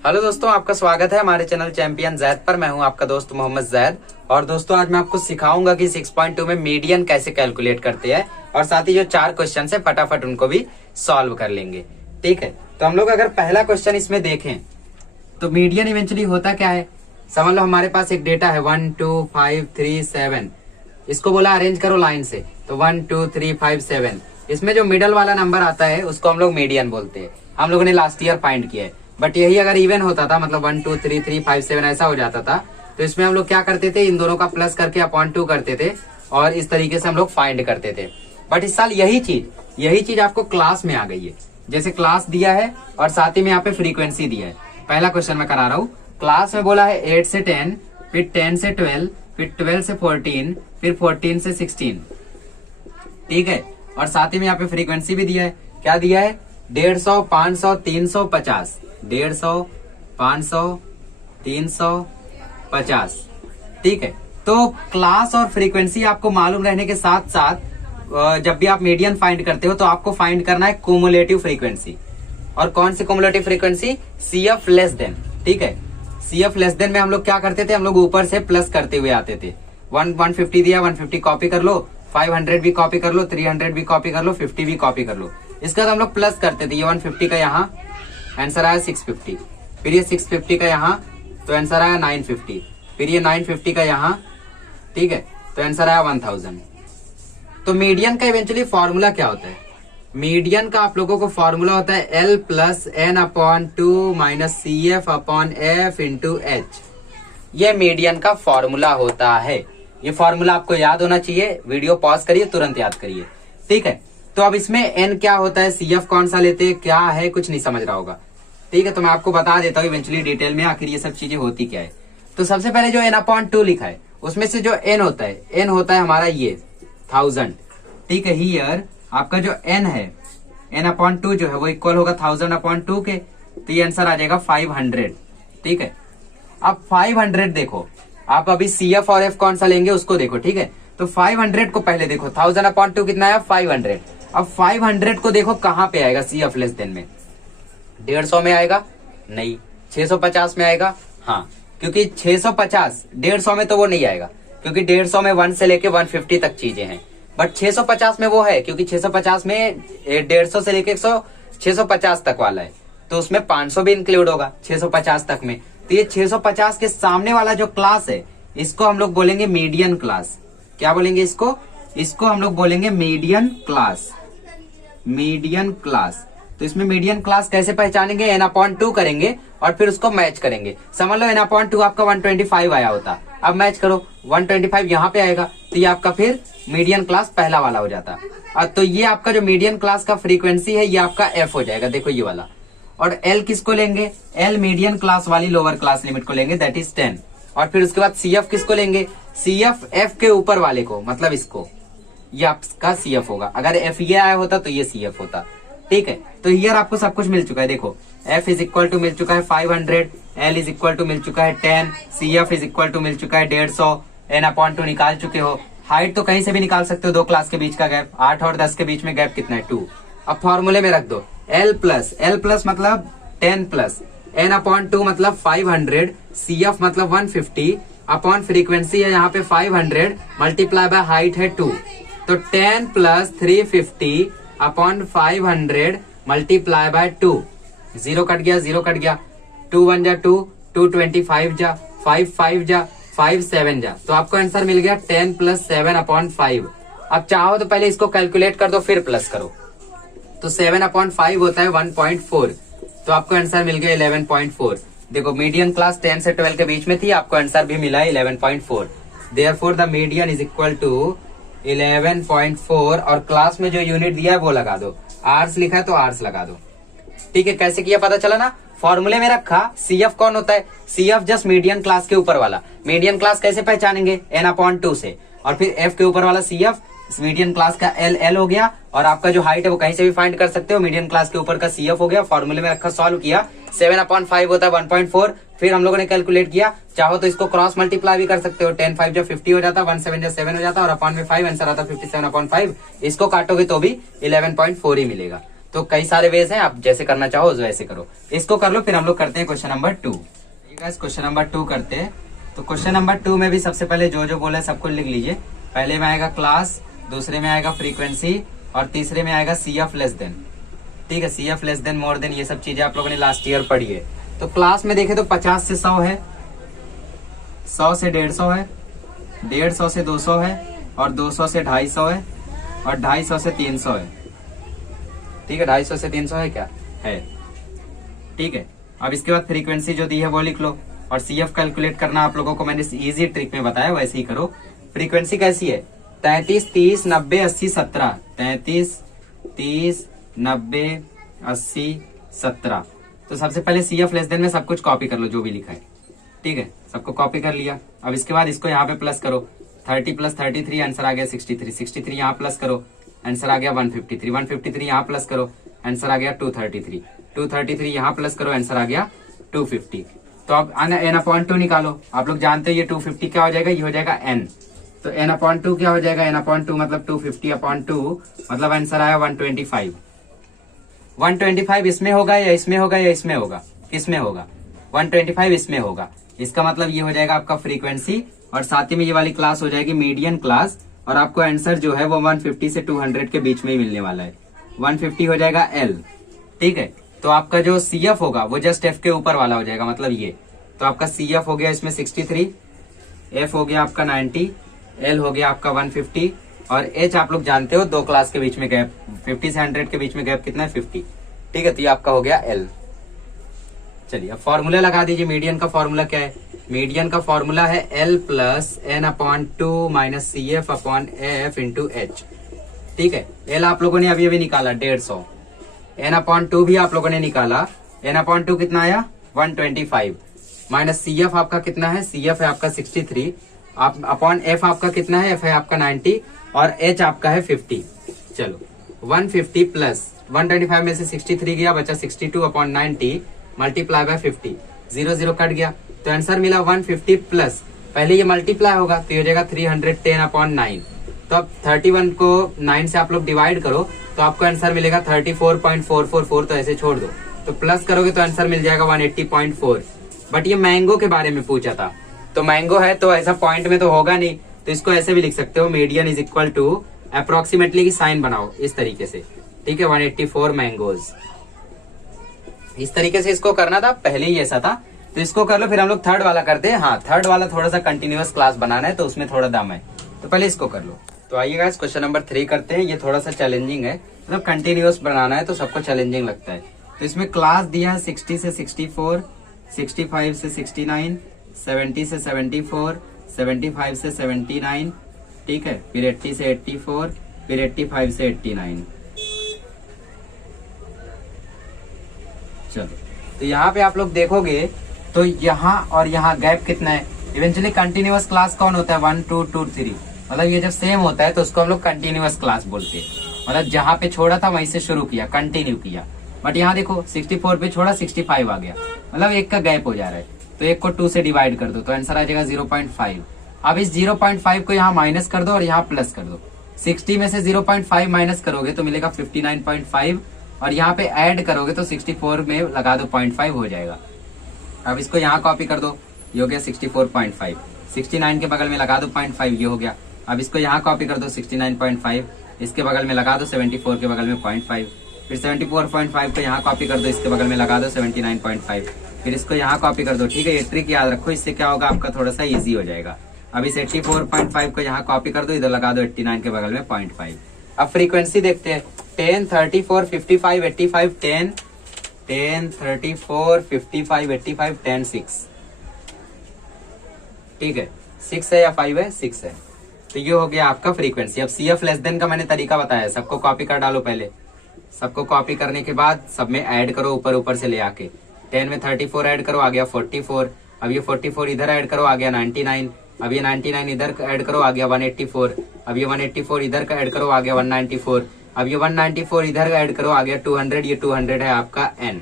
Hello दोस्तों, आपका स्वागत है हमारे चैनल चैंपियन जैद पर। मैं हूं आपका दोस्त मोहम्मद जैद। और दोस्तों, आज मैं आपको सिखाऊंगा कि 6.2 में मीडियन कैसे कैलकुलेट करते हैं और साथ ही जो 4 क्वेश्चन है फटाफट उनको भी सॉल्व कर लेंगे। ठीक है, तो हम लोग अगर पहला क्वेश्चन इसमें देखें तो मीडियन इवेंचुअली होता क्या है। समझ लो हमारे पास एक डेटा है 1 2 5 3 7। इसको बोला अरेंज करो लाइन से, तो 1 2 3 5 7। इसमें जो मिडल वाला नंबर आता है उसको हम लोग मीडियन बोलते हैं। हम लोगों ने लास्ट ईयर फाइंड किया है। बट यही अगर इवन होता था, मतलब 1 2 3 3 5 7 ऐसा हो जाता था, तो इसमें हम लोग क्या करते थे, इन दोनों का प्लस करके अपॉन 2 करते थे और इस तरीके से हम लोग फाइंड करते थे। बट इस साल यही चीज आपको क्लास में आ गई है। जैसे क्लास दिया है और साथ ही में यहाँ पे फ्रीक्वेंसी दिया है। पहला क्वेश्चन मैं करा रहा हूँ। क्लास में बोला है 8 से 10, फिर 10 से 12, फिर 12 से 14, फिर 14 से 16। ठीक है, और साथ ही में यहाँ पे फ्रीक्वेंसी भी दिया है। क्या दिया है? 150, 500, 350। 150, 500, 350। ठीक है, तो क्लास और फ्रीक्वेंसी आपको मालूम रहने के साथ साथ जब भी आप मीडियन फाइंड करते हो तो आपको फाइंड करना है कुमुलेटिव फ्रीक्वेंसी। और कौन सी cumulative frequency? CF less than. ठीक है, CF लेस देन में हम लोग क्या करते थे, हम लोग ऊपर से प्लस करते हुए आते थे। 150 दिया, 150 कॉपी कर लो, 500 भी कॉपी कर लो, 300 भी कॉपी कर लो, 50 भी कॉपी कर लो। इसका तो हम लोग प्लस करते थे। ये 150 का यहाँ आंसर आया 650, फिर ये 650 का यहाँ तो आंसर आया 950, फिर ये 950 का यहाँ। ठीक है, तो आंसर आया 1000। तो मीडियन का इवेंचुअली फॉर्मूला क्या होता है? मीडियन का आप लोगों को फॉर्मूला होता है L plus N upon 2 minus CF upon F into H। ये मीडियन का फॉर्मूला होता है। ये फॉर्मूला आपको याद होना चाहिए। वीडियो पॉज करिए, तुरंत याद करिए। ठीक है, तो अब इसमें N क्या होता है, CF कौन सा लेते हैं, क्या है, कुछ नहीं समझ रहा होगा। ठीक है, तो मैं आपको बता देता हूँ इवेंचुअली डिटेल में आखिर ये सब चीजें होती क्या है। तो सबसे पहले जो N अपॉन 2 लिखा है उसमें से जो N होता है, N होता है हमारा ये 1000। ठीक है, हियर आपका जो N है, N अपॉन 2 जो है वो इक्वल होगा 1000 अपॉन 2 के, तो ये आंसर आ जाएगा 500। ठीक है, अब 500 देखो, आप अभी CF और F कौन सा लेंगे उसको देखो। ठीक है, तो 500 को पहले देखो, 1000 अपॉन 2 कितना है, 500। अब 500 को देखो कहां पे आएगा CF लेस देन में। 150 में आएगा? नहीं। 650 में आएगा? हाँ, क्योंकि 650 150 में तो वो नहीं आएगा, क्योंकि 150 में 1 से लेके 150 तक चीजें हैं। बट 650 में वो है, क्योंकि 650 में 150 से लेके 650 तक वाला है, तो उसमें 500 भी इंक्लूड होगा 650 तक में। तो ये 650 के सामने वाला जो क्लास है इसको हम लोग बोलेंगे मीडियन क्लास। क्या बोलेंगे इसको? इसको हम लोग बोलेंगे मीडियन क्लास। Median class. तो इसमें मीडियन क्लास कैसे पहचानेंगे? N अपॉन 2 करेंगे और फिर उसको मैच करेंगे। समझ लो N अपॉन 2 आपका 125 आया होता, अब मैच करो 125 यहाँ पे आएगा, तो ये आपका फिर मीडियन क्लास पहला वाला हो जाता। तो ये आपका जो मीडियन क्लास का फ्रीक्वेंसी है ये आपका F हो जाएगा, देखो ये वाला। और L किसको लेंगे? L मीडियन क्लास वाली लोअर क्लास लिमिट को लेंगे, दैट इज 10। और फिर उसके बाद CF किसको लेंगे? CF F के ऊपर वाले को, मतलब इसको, ये आपका CF होगा। अगर F ये आया होता तो ये CF होता। ठीक है, तो हियर आपको सब कुछ मिल चुका है। देखो F इज इक्वल टू मिल चुका है 500, L इज इक्वल टू मिल चुका है 10, CF इज इक्वल टू मिल चुका है 150, N अपॉन 2 निकाल चुके हो। हाइट तो कहीं से भी निकाल सकते हो, 2 क्लास के बीच का गैप, 8 और 10 के बीच में गैप कितना है, 2। अब फॉर्मूले में रख दो L प्लस मतलब 10 प्लस N अपॉन 2 मतलब 500, CF मतलब 150 अपॉन फ्रीक्वेंसी है यहाँ पे 500 मल्टीप्लाई बाय हाइट है 2, तो 10 plus 350 upon 500 multiply by 2। 0 cut गया, 0 कट गया, 2 1 जा 2, 2 25 जा, 5 5 जा, 5 7 जा, तो आपको आंसर मिल गया 10 प्लस 7 अपॉन 5। अब चाहो तो पहले इसको कैलकुलेट कर दो फिर प्लस करो, तो 7 अपॉन 5 होता है 1.4, तो आपको आंसर मिल गया 11.4। देखो मीडियन क्लास 10 से 12 के बीच में थी, आपको आंसर भी मिला है 11.4। Therefore the median is equal to 11.4। और क्लास में जो यूनिट दिया है वो लगा दो, आर्स लिखा है तो आर्स लगा दो। ठीक है, कैसे किया पता चला ना? फॉर्मूले में रखा। CF कौन होता है? CF जस्ट मीडियन क्लास के ऊपर वाला। मीडियन क्लास कैसे पहचानेंगे? N अपॉन 2 से। और फिर F के ऊपर वाला CF, मीडियन क्लास का L हो गया। और आपका जो हाइट है वो कहीं से भी फाइंड कर सकते हो, मीडियन क्लास के ऊपर का CF हो गया। फॉर्मूले में रखा, सॉल्व किया, 7 अपॉन 5 होता है 1.4। फिर हम लोगों ने कैलकुलेट किया, चाहो तो इसको क्रॉस मल्टीप्लाई भी कर सकते हो, 10 5 जो 50 हो जाता, 1 7 जो 7 हो जाता, और अपॉन में 5 आंसर आता 57 अपॉन 5। इसको काटोगे तो भी 11.4 ही मिलेगा। तो कई सारे वेज हैं, आप जैसे करना चाहो वैसे करो। इसको कर लो, फिर हम लोग करते हैं क्वेश्चन नंबर 2। क्वेश्चन नंबर 2 करते हैं। तो क्वेश्चन नंबर 2 में भी सबसे पहले जो जो बोला है सबको लिख लीजिए। पहले में आएगा क्लास, दूसरे में आएगा फ्रीक्वेंसी, और तीसरे में आएगा सी एफ लेस देन। ठीक है, C F less than, more than, ये सब चीजें आप लोगों ने लास्ट ईयर पढ़ी है। तो क्लास में देखे तो 50 से 100 है, 100 से 150 है, 150 से 200 है, और 200 से 250 है, और 250 से 300 है। ठीक है, 250 से 300 है क्या है। ठीक है, अब इसके बाद फ्रीक्वेंसी जो दी है वो लिख लो, और सीएफ कैलकुलेट करना आप लोगों को मैंने इजी ट्रिक में बताया, वैसे ही करो। फ्रीक्वेंसी कैसी है, 33, 30, 90, 80, 17। 33, 30, 90, 80, 17। तो सबसे पहले सीएफ लेस देन में सब कुछ कॉपी कर लो जो भी लिखा है। ठीक है, सबको कॉपी कर लिया। अब इसके बाद इसको यहाँ पे प्लस करो, 30 + 33, आंसर आ गया 63। 63 यहाँ प्लस करो, आंसर आ गया 153। 153 यहाँ प्लस करो, आंसर आ गया 233। 233 यहाँ प्लस करो, आंसर आ गया 250। तो अब n/2 निकालो। आप लोग जानते हो ये 250 क्या हो जाएगा, ये हो जाएगा n। तो n/2 क्या हो जाएगा, n/2 मतलब 250/2, मतलब आंसर आया 125। 125 इसमें होगा या इसमें होगा या इसमें होगा, किसमें होगा, 125 इसमें होगा। इसका मतलब ये हो जाएगा आपका फ्रीक्वेंसी, और साथ ही में ये वाली क्लास हो जाएगी मीडियन क्लास, और आपको आंसर जो है वो 150 से 200 के बीच में ही मिलने वाला है। 150 हो जाएगा L। ठीक है, तो आपका जो CF होगा वो जस्ट F के ऊपर वाला हो जाएगा, मतलब ये। तो आपका CF हो गया इसमें 63, F हो गया आपका 90, L हो गया आपका 150, और H आप लोग जानते हो 2 क्लास के बीच में गैप, 50 से 100 के बीच में गैप कितना है, 50। ठीक है, तो ये आपका हो गया L। चलिए अब फॉर्मूला लगा दीजिए। मीडियन का फॉर्मूला क्या है, मीडियन का फॉर्मूला है L + n/2 - CF/F × H। ठीक है, L आप लोगों ने अभी अभी निकाला 150, n/2 भी आप लोगों ने निकाला, n/2 कितना आया 125, माइनस CF आपका कितना है, CF है आपका 63, आप अपॉन F आपका कितना है, F है आपका 90, और H आपका है 50। चलो 150 प्लस 125 में से 63 गया, बचा 62/90 मल्टीप्लाई बाय 50, 0 0 कट गया, तो आंसर मिला 150 प्लस, पहले ये मल्टीप्लाई होगा तो ये हो जाएगा 310/9। तो अब 31 को 9 से आप लोग डिवाइड करो तो आपको आंसर मिलेगा 34.444। तो ऐसे छोड़ दो, तो प्लस करोगे तो आंसर मिल जाएगा 180.4। बट ये मैंगो के बारे में पूछा था, तो मैंगो है तो ऐसा पॉइंट में तो होगा नहीं, तो इसको ऐसे भी लिख सकते हो, median is equal to approximately की साइन बनाओ इस तरीके से। ठीक है, 184 मैंगोज, इस तरीके से इसको करना था, पहले ही ऐसा था। तो इसको कर लो, फिर हम लोग थर्ड वाला करते हैं। हाँ, थर्ड वाला थोड़ा सा कंटिन्यूअस क्लास बनाना है तो उसमें थोड़ा दम है, तो पहले इसको कर लो। तो आइए गाइस क्वेश्चन नंबर 3 करते हैं। ये थोड़ा सा चैलेंजिंग है, मतलब कंटिन्यूअस बनाना है तो सबको चैलेंजिंग लगता है। तो इसमें क्लास दिया है 60 से 64, 65 से 69, 70 से 74, 75 से 79, ठीक है, फिर 80 से 84, फिर 85 से 89। चलो, तो यहाँ पे आप लोग देखोगे तो यहाँ और यहाँ गैप कितना है। इवेंचुअली कंटिन्यूअस क्लास कौन होता है, 1 2 2 3, मतलब ये जब सेम होता है तो उसको हम लोग कंटिन्यूअस क्लास बोलते हैं। मतलब जहाँ पे छोड़ा था वहीं से शुरू किया, कंटिन्यू किया। बट यहाँ देखो 64 पे छोड़ा, 65 आ गया, मतलब एक का गैप हो जा रहा है, तो एक को 2 से डिवाइड कर दो तो आंसर आ जाएगा 0.5। अब इस 0.5 को यहाँ माइनस कर दो और यहाँ प्लस कर दो। 60 में से 0.5 माइनस करोगे तो मिलेगा 59.5, और यहाँ पे ऐड करोगे तो 64 में लगा दो 0.5 हो जाएगा। अब इसको यहाँ कॉपी कर दो, ये हो गया 64.5। 69 के बगल में लगा दो 0.5, ये हो गया। अब इसको यहाँ कॉपी कर दो 69.5, इसके बगल में लगा दो 74 के बगल में 0.5, फिर 74.5 को यहाँ कॉपी कर दो, इसके बगल में लगा दो 79.5, फिर इसको यहाँ कॉपी कर दो। ठीक है, ये ट्रिक याद रखो, इससे क्या होगा आपका थोड़ा सा इजी हो जाएगा। अब इस 84.5 को यहाँ कॉपी कर दो, इधर लगा दो 89 के बगल में 0.5। अब फ्रीक्वेंसी देखते हैं, 10, 34, 55, 85, 10, 10, 34, 55, 85, 10, 6। ठीक है, 6 है या 5 है, 6 है। तो ये हो गया आपका फ्रीक्वेंसी। अब CF लेस देन का मैंने तरीका बताया, सबको कॉपी कर डालो पहले। सबको कॉपी करने के बाद सब में ऐड करो, ऊपर ऊपर से ले आके। 10 में 34 ऐड करो, आ गया 44। अब ये 44 इधर ऐड करो, आ गया 99। अब ये 99 इधर ऐड करो, आ गया 184। अब ये 184 इधर का ऐड करो, आ गया 194। अब ये 194 इधर ऐड करो, आ गया 200। ये 200 है आपका n।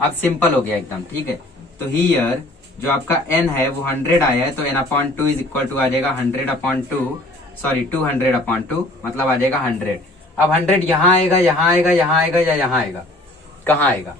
अब सिंपल हो गया एकदम। ठीक है, तो हियर जो आपका n है वो 100 आया है, तो n/2 इज इक्वल टू आ जाएगा 100/2, सॉरी 200/2, मतलब आ जाएगा 100। अब 100 यहाँ आएगा, यहाँ आएगा, यहाँ आएगा या यहाँ आएगा? कहाँ आएगा?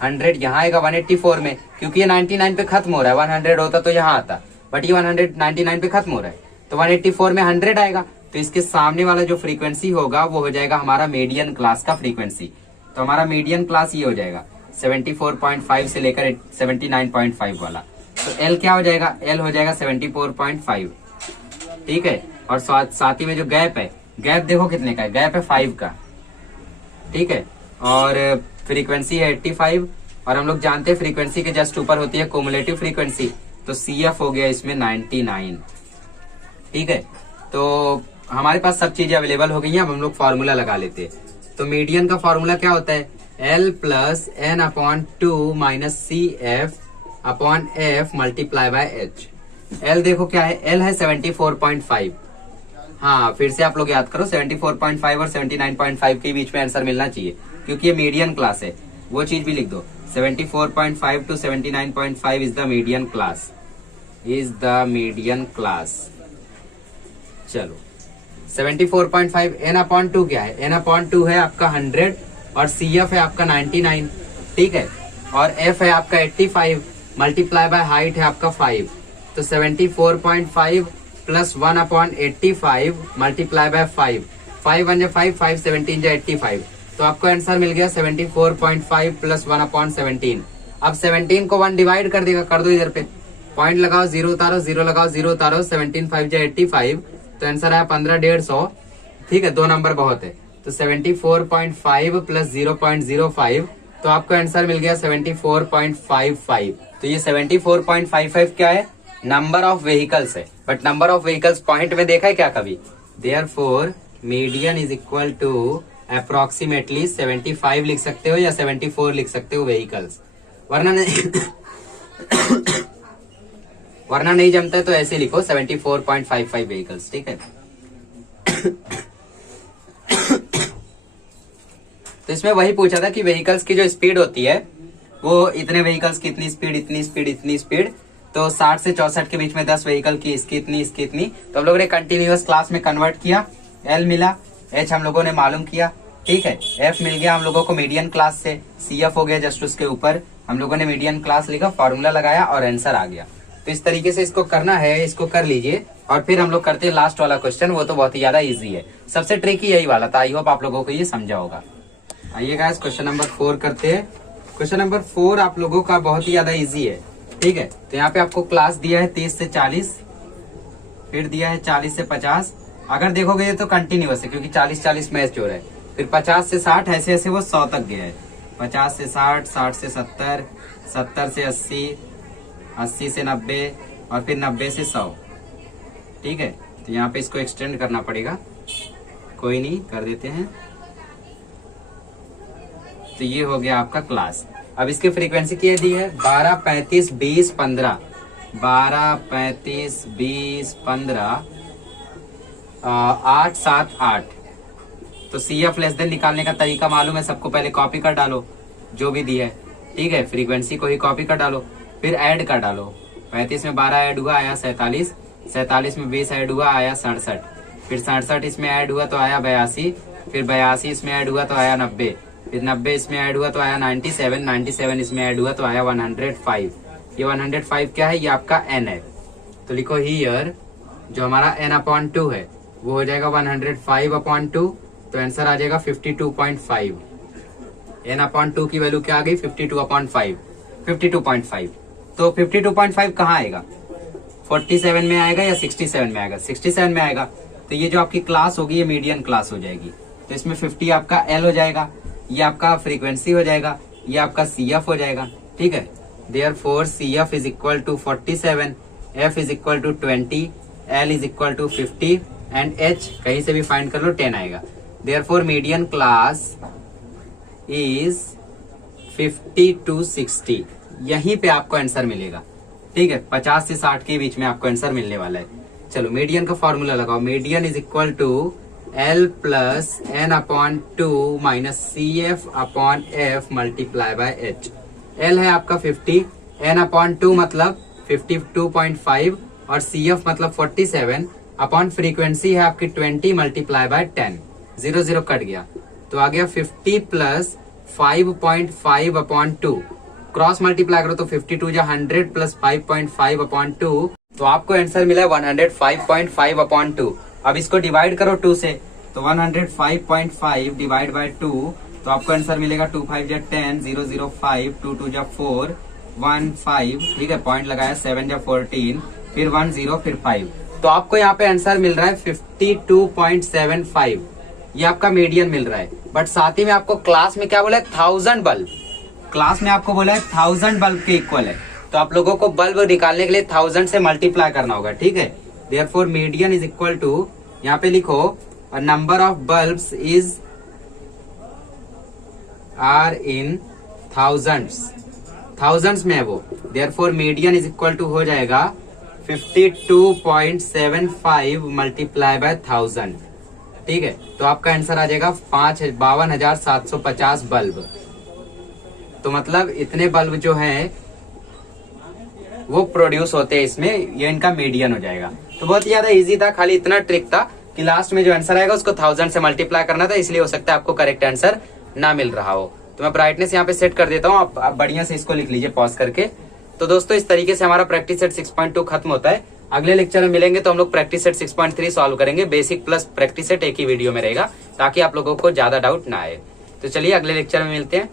100 यहाँ आएगा 184 में, क्योंकि ये 99 पे खत्म हो रहा है। 100 होता तो यहाँ आता, बट ये 199 पे खत्म हो रहा है, तो 184 में 100 आएगा। तो इसके सामने वाला जो फ्रीक्वेंसी होगा वो हो जाएगा हमारा मीडियन क्लास का फ्रीक्वेंसी। तो हमारा मीडियन क्लास ये हो जाएगा 74.5 से लेकर 79.5 वाला। तो L क्या हो जाएगा? L हो जाएगा 74.5, ठीक है। और साथ ही में जो गैप है, गैप देखो कितने का है? गैप है 5 का, ठीक है। और फ्रीक्वेंसी है 85, और हम लोग जानते हैं फ्रीक्वेंसी के जस्ट ऊपर होती है क्युमुलेटिव फ्रीक्वेंसी, तो CF हो गया इसमें 99, ठीक है। तो हमारे पास सब चीजें अवेलेबल हो गई हैं। अब हम लोग फॉर्मूला लगा लेते हैं। तो मीडियन का फॉर्मूला क्या होता है? L plus N upon 2 minus CF upon F multiply by H। L देखो क्या है? L है 74.5। हाँ, फिर से आप लोग याद करो, 74.5 और 79.5 के बीच में आंसर मिलना चाहिए, क्योंकि ये मीडियन क्लास है। वो चीज भी लिख दो, 74.5 to 79.5 is the median class, is the median class. चलो 74.5, N अपॉन 2 क्या है? N अपॉन 2 है आपका 100 और CF है आपका 99, ठीक है। और F है आपका 85, मल्टीप्लाई बाय हाइट है आपका 5, तो 74.5 प्लस 1 अपॉन 85 मल्टीप्लाई बाय 5, 5 1 जा 5, 5 17 जा 85, तो आपको आंसर मिल गया 74.5 प्लस 1 अपॉन 17। अब 17 को 1 डिवाइड कर देगा, कर दो इधर पे, पॉइंट लगाओ, 0 उतारो, 0 लगाओ, 0 उतारो, 17 5 जा 85, तो आंसर आया 15,150, ठीक है। 2 नंबर बहुत है, तो 74.5 प्लस 0.05, तो आपको आंसर मिल गया 74.55। तो ये 74.55 क्या है? नंबर ऑफ व्हीकल्स है, but number of vehicles point में देखा है क्या कभी? Therefore median is equal to approximately 75 लिख सकते हो या 74 लिख सकते हो व्हीकल्स, वरना नहीं वरना नहीं जमता है तो ऐसे लिखो 74.55 व्हीकल्स, ठीक है। तो इसमें वही पूछा था कि व्हीकल्स की जो स्पीड होती है वो इतने व्हीकल्स की इतनी स्पीड, इतनी स्पीड, इतनी स्पीड, तो 60 से 64 के बीच में 10 व्हीकल की इसकी इतनी, इसकी इतनी। तो हम लोगों ने कंटिन्यूअस क्लास में कन्वर्ट किया, L मिला, H हम लोगों ने मालूम किया, ठीक है। F मिल गया हम लोगों को मीडियन क्लास से, CF हो गया जस्ट उसके ऊपर, हम लोगों ने मीडियन क्लास लिखा, फॉर्मूला लगाया और आंसर आ गया। तो इस तरीके से इसको करना है, इसको कर लीजिए। और फिर हम लोग करते हैं लास्ट वाला क्वेश्चन, वो तो बहुत ही ज्यादा इजी है, सबसे ट्रिकी यही वाला था। आई होप आप लोगों को ये समझा होगा। आइए गाइस क्वेश्चन नंबर 4 करते हैं। क्वेश्चन नंबर 4 आप लोगों का बहुत ही ज्यादा इजी है, ठीक है। तो यहाँ पे आपको क्लास दिया है 30 से 40, फिर दिया है 40 से 50। अगर देखोगे तो कंटिन्यूअस है, क्योंकि 40-40 मैच हो रहा है। फिर 50 से 60, ऐसे ऐसे वो 100 तक गया है। 50 से 60, 60 से 70, 70 से 80, 80 से 90 और फिर 90 से 100, ठीक है। तो यहाँ पे इसको एक्सटेंड करना पड़ेगा, कोई नहीं, कर देते हैं। तो ये हो गया आपका क्लास। अब इसकी फ्रीक्वेंसी क्या दी है? 12, 35, 20, 15, 12, 35, 20, 15, 8, 7, 8। तो CF लेस देन निकालने का तरीका मालूम है सबको, पहले कॉपी कर डालो जो भी दिया है, ठीक है। फ्रीक्वेंसी को ही कॉपी कर डालो, फिर ऐड कर डालो। 35 में 12 ऐड हुआ, आया 47, 47 में 20 ऐड हुआ, आया 67, फिर 67 इसमें ऐड हुआ तो आया 82, फिर 82 इसमें ऐड हुआ तो आया 90, फिर 90 इसमें ऐड हुआ तो आया 97, 97 इसमें ऐड हुआ तो आया 105। ये 105 क्या है? ये आपका N है। तो लिखो हियर जो हमारा N अपॉन 2 है वो हो जाएगा 105 अपॉन 2, तो आंसर आ जाएगा 52.5। N अपॉन 2 की वैल्यू क्या आ गई? 52.5, 52.5। तो 52.5 कहाँ आएगा? 47 में आएगा या 67 में आएगा? 67 में आएगा। तो ये जो आपकी क्लास होगी ये मीडियन क्लास हो जाएगी। तो इसमें 50 आपका L हो जाएगा, ये आपका फ्रीक्वेंसी हो जाएगा, ये आपका CF हो जाएगा, ठीक है। Therefore CF is equal to 47, F is equal to 20, L is equal to 50 and H कहीं से भी फाइंड कर लो 10 आएगा। Therefore median class is 50 to 60, यहीं पे आपको आंसर मिलेगा, ठीक है। 50 से 60 के बीच में आपको आंसर मिलने वाला है। चलो मीडियन का फॉर्मूला लगाओ। Median is equal to L plus N upon 2 minus CF upon F multiply by H। L है आपका 50, N अपॉन 2 मतलब 52.5 और CF मतलब 47 अपॉन फ्रीक्वेंसी है आपकी 20 मल्टीप्लाई बाय 10। 0 0 कट गया, तो आ गया 50 प्लस 5.5 अपॉन 2। क्रॉस मल्टीप्लाई करो तो 52 या 100 प्लस 5.5 अपॉन 2, तो आपको आंसर मिला है 105.5 अपॉन 2। अब इसको डिवाइड करो 2 से, तो 105.5 डिवाइड बाय 2, तो आपको आंसर मिलेगा 2 5 या 10, 0 0 5, 2 2 या 4, 1 5, ठीक है, पॉइंट लगाया, 7 या 14, फिर 1 0, फिर 5। तो आपको यहाँ पे आंसर मिल रहा है 52.75। ये आपका मीडियन मिल रहा है। बट साथ ही में आपको क्लास में क्या बोला है, 1000 बल्ब। क्लास में आपको बोला है 1000 बल्ब के इक्वल है, तो आप लोगों को बल्ब निकालने के लिए 1000 से मल्टीप्लाई करना होगा, ठीक है। Therefore median is equal to, यहाँ पे लिखो number of bulbs is are in thousands में है वो, therefore median is equal to हो जाएगा 52.75 मल्टीप्लाई बाय 1000, ठीक है। तो आपका आंसर आ जाएगा 52,750 बल्ब। तो मतलब इतने बल्ब जो हैं वो प्रोड्यूस होते हैं इसमें, ये इनका मीडियन हो जाएगा। तो बहुत ही ज्यादा इजी था, खाली इतना ट्रिक था कि लास्ट में जो आंसर आएगा उसको 1000 से मल्टीप्लाई करना था, इसलिए हो सकता है आपको करेक्ट आंसर ना मिल रहा हो। तो मैं ब्राइटनेस यहाँ पे सेट कर देता हूँ, आप बढ़िया से इसको लिख लीजिए पॉज करके। तो दोस्तों इस तरीके से हमारा प्रैक्टिस सेट 6.2 खत्म होता है। अगले लेक्चर में मिलेंगे तो हम लोग प्रैक्टिस सेट 6.3 सॉल्व करेंगे। बेसिक प्लस प्रैक्टिस सेट एक ही वीडियो में रहेगा ताकि आप लोगों को ज्यादा डाउट ना आए। तो चलिए अगले लेक्चर में मिलते हैं।